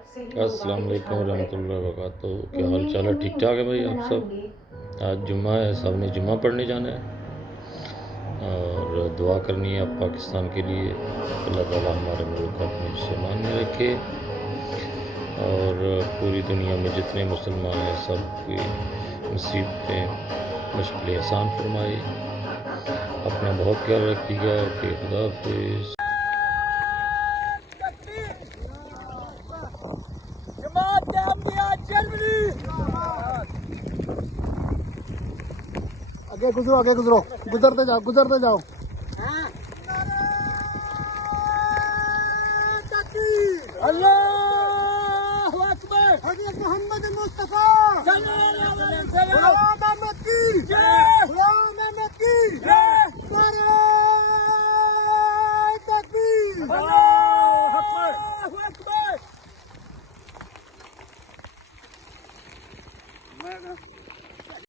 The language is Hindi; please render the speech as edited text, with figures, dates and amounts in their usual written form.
अस्सलाम वालेकुम रहमतुल्लाहि व बरकातहू। क्या हाल चाल है? ठीक ठाक है भाई आप सब। आज जुम्मा है, सब ने जुम्मा पढ़ने जाना है और दुआ करनी है पाकिस्तान के लिए। अल्लाह ताला हमारे मुल्क को अपने मुसलमान में रखे और पूरी दुनिया में जितने मुसलमान हैं सबकी मुसीबतें मुश्किलें आसान फरमाए। अपना बहुत ख्याल रखिएगा। ओके, खुदा हाफिज़। आगे गुजरो, गुजरते जाओ। अल्लाहु अकबर। हज़रत मोहम्मद मुस्तफा सल्लल्लाहु अलैहि वसल्लम। गुलाम अहमद की जय, गुलाम अहमद की जय। नारे तकबीर, अल्लाहु अकबर।